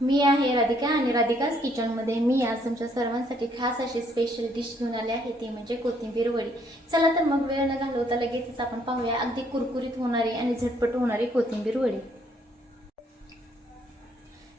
मी आहे राधिका आणि राधिकाच किचनमध्ये. मी आज तुमच्या सर्वांसाठी खास अशी स्पेशल डिश घेऊन आली आहे. ती म्हणजे कोथिंबीर वडी. चला तर मग वेळ न घालवता लगेचच आपण पाहूया. अगदी कुरकुरीत होणारी आणि झटपट होणारी कोथिंबीर वडी.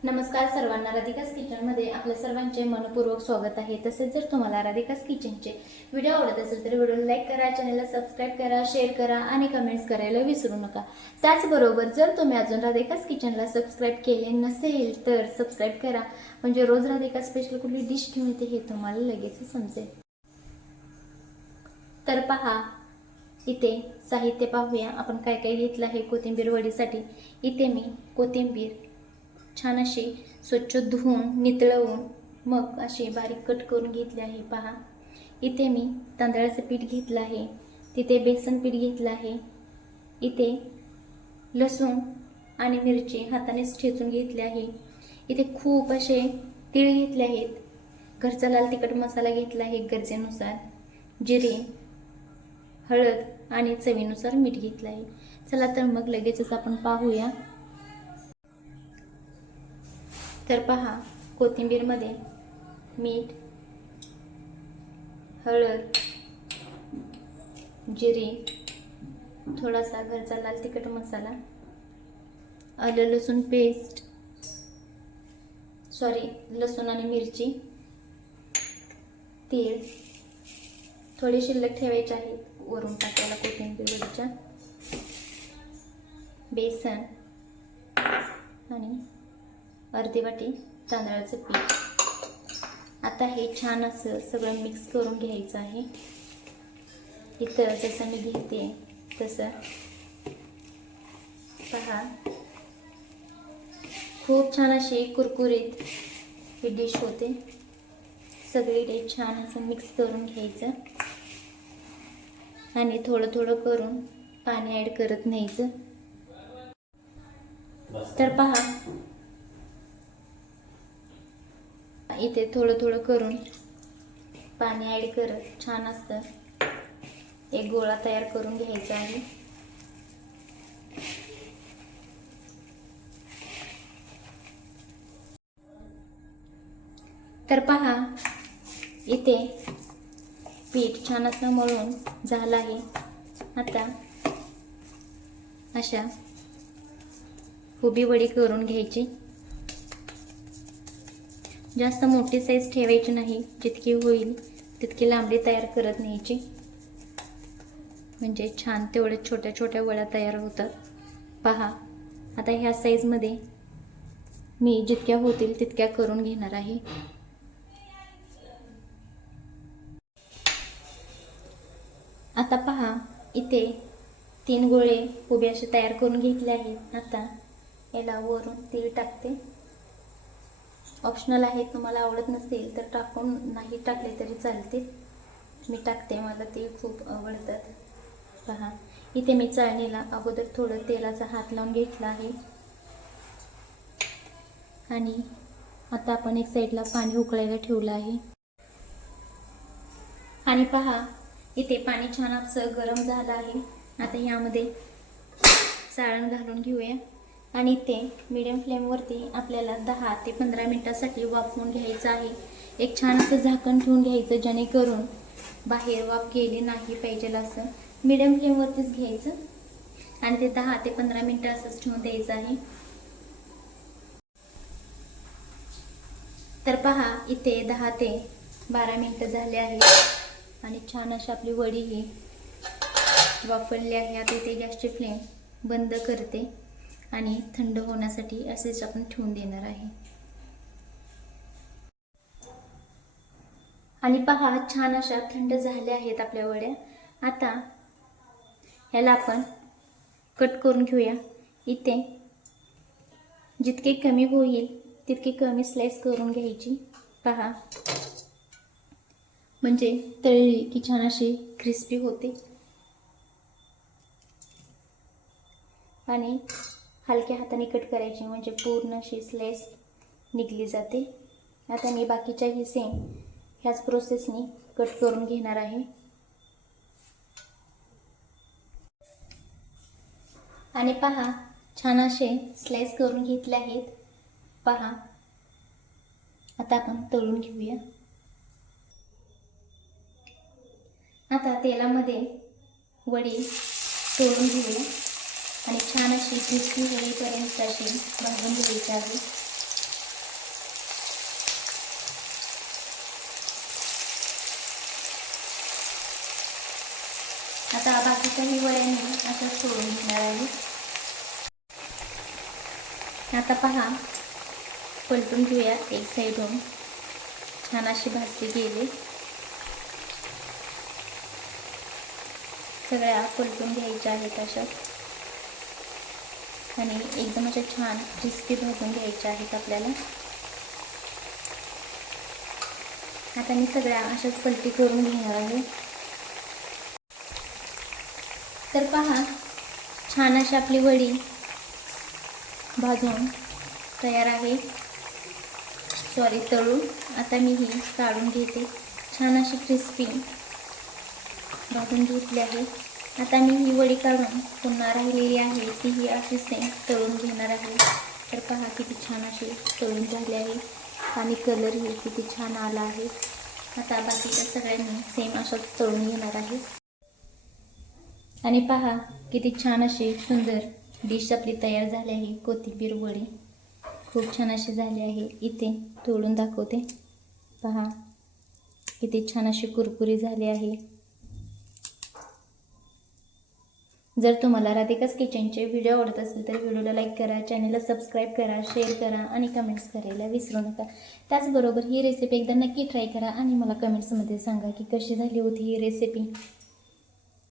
नमस्कार सर्वांना राधिकास किचनमध्ये आपल्या सर्वांचे मनपूर्वक स्वागत आहे. तसेच जर तुम्हाला राधिकास किचनचे व्हिडिओ आवडत असेल तर व्हिडिओ लाईक करा चॅनलला सबस्क्राईब करा शेअर करा आणि कमेंट्स करायला विसरू नका. त्याचबरोबर जर तुम्ही अजून राधिकास किचनला सबस्क्राईब केले नसेल तर सबस्क्राईब करा. म्हणजे रोज राधिका स्पेशल कुठली डिश घेऊन येते हे तुम्हाला लगेच समजेल. तर पहा इथे साहित्य पाहूया. आपण काय काय घेतलं आहे कोथिंबीर वडीसाठी? इथे मी कोथिंबीर छान अशी स्वच्छ धुवून नितळवून मग अशी बारीक कट करून घेतली आहे. पहा इथे मी तांदळाचं पीठ घेतलं आहे. तिथे बेसन पीठ घेतलं आहे. इथे लसूण आणि मिरची हातानेच ठेचून घेतले आहे. इथे खूप असे तीळ घेतले आहेत. घरचा लाल तिखट मसाला घेतला आहे गरजेनुसार. जिरे हळद आणि चवीनुसार मीठ घेतलं आहे. चला तर मग लगेचच आपण पाहूया तर पहा कोथिंबीरमध्ये मीठ हळद जिरी थोडासा घरचा लाल तिखट मसाला आलं लसूण पेस्ट सॉरी लसूण आणि मिरची तीळ थोडी शिल्लक ठेवायची आहे वरून टाकायला कोथिंबीरच्या बेसन आणि अर्धी वाटी तांदळाचं पीठ. आता हे छान असं सगळं मिक्स करून घ्यायचं आहे. इथं जसं मी घेते तसं. पहा. खूप छान अशी कुरकुरीत ही डिश होते. सगळी डिश छान असं मिक्स करून घ्यायचं. आणि थोडं थोडं करून पाणी ॲड करत न्यायचं. तर पहा. इथे थोडं थोडं करून पाणी ॲड करत छान असतं. एक गोळा तयार करून घ्यायचा आहे तर पहा इथे पीठ छान असं मळून झालं आहे. आता अशा उभी वडी करून घ्यायची. जास्त मोठी साईज ठेवायची नाही. जितकी होईल तितकी लांबडी तयार करत न्यायची. म्हणजे छान तेवढ्या छोट्या छोट्या वळ्या तयार होतात. पहा आता ह्या साईजमध्ये मी जितक्या होतील तितक्या करून घेणार आहे. आता पहा इथे तीन गोळे उभे असे तयार करून घेतले आहेत. आता याला वरून तीळ टाकते. ऑप्शनल आहे तुम्हाला आवडत नसेल तर टाकून नाही टाकले तरी चालतील. मी टाकते मला ते खूप आवडतात. पहा इथे मी चाळणीला अगोदर थोडं तेलाचा हात लावून घेतला आहे. आणि आता आपण एक साईडला पाणी उकळायला ठेवलं आहे. आणि पहा इथे पाणी छान असं गरम झालं आहे. आता यामध्ये चाळण घालून घेऊया. आणि ते मीडियम फ्लेमवरती आपल्याला दहा ते पंधरा मिनटासाठी वाफवून घ्यायचं आहे. एक छान असं झाकण ठेवून घ्यायचं जेणेकरून बाहेर वाफ गेली नाही पाहिजे असं. मीडियम फ्लेमवरतीच घ्यायचं. आणि ते दहा ते पंधरा मिनटं असंच ठेवून द्यायचं आहे. तर पहा इथे दहा ते बारा मिनटं झाले आहेत आणि छान अशी आपली वडी ही वापरली आहे. आता इथे गॅसची फ्लेम बंद करते. आणि थंड होण्यासाठी असेच आपण ठेवून देणार आहे. आणि पहा छान अशा थंड झाल्या आहेत आपल्या वड्या. आता ह्याला आपण कट करून घेऊया. इथे जितके कमी होईल तितके कमी स्लाइस करून घ्यायची. पहा. म्हणजे तळली की छान अशी क्रिस्पी होते. आणि हलक्या हाताने कट करायची म्हणजे पूर्ण अशी स्लेस निघली जाते. आता मी बाकीच्याही सेम ह्याच प्रोसेसने कट करून घेणार आहे. आणि पहा छान असे स्लाइस करून घेतले आहेत. पहा आता आपण तळून घेऊया. आता तेलामध्ये वडी तळून घेऊया. आणि छान अशी क्रिस्पी होईपर्यंत अशी भाजून घ्यायची आहे. आता बाकीच्याही वड्यांनी असं सोडून घेणार आहे. आता पहा पलटून घेऊया एक साईडहून छान अशी भाजली गेली. सगळ्या पलटून घ्यायच्या आहेत अशाच आणि एकदम अशा छान क्रिस्पी भाजून घ्यायच्या आहेत आपल्याला. आता मी सगळ्या अशाच पलटी करून घेणार आहे. तर पहा छान अशी आपली वडी भाजून तयार आहे. सॉरी तळून. आता मी ही काढून घेते. छान अशी क्रिस्पी भाजून घेतली आहे. आता मी ही वडी काढून पुन्हा राहिलेली आहे. ती ही अशी सेम तळून घेणार आहे. तर पहा किती छान अशी तळून झाली आहे. आणि कलरही किती छान आला आहे. आता बाकीच्या सगळ्यांनी सेम असं तळून घेणार आहे. आणि पहा किती छान अशी सुंदर डिश आपली तयार झाली आहे कोथिंबीर वडी. खूप छान अशी झाली आहे. इथे तोडून दाखवते. पहा किती छान अशी कुरकुरी झाली आहे. जर तुम्हाला राधिकाच किचनचे व्हिडिओ आवडत असेल तर व्हिडिओला लाईक करा चॅनलला सबस्क्राईब करा शेअर करा आणि कमेंट्स करायला विसरू नका. त्याचबरोबर ही रेसिपी एकदा नक्की ट्राय करा आणि मला कमेंट्समध्ये सांगा की कशी झाली होती ही रेसिपी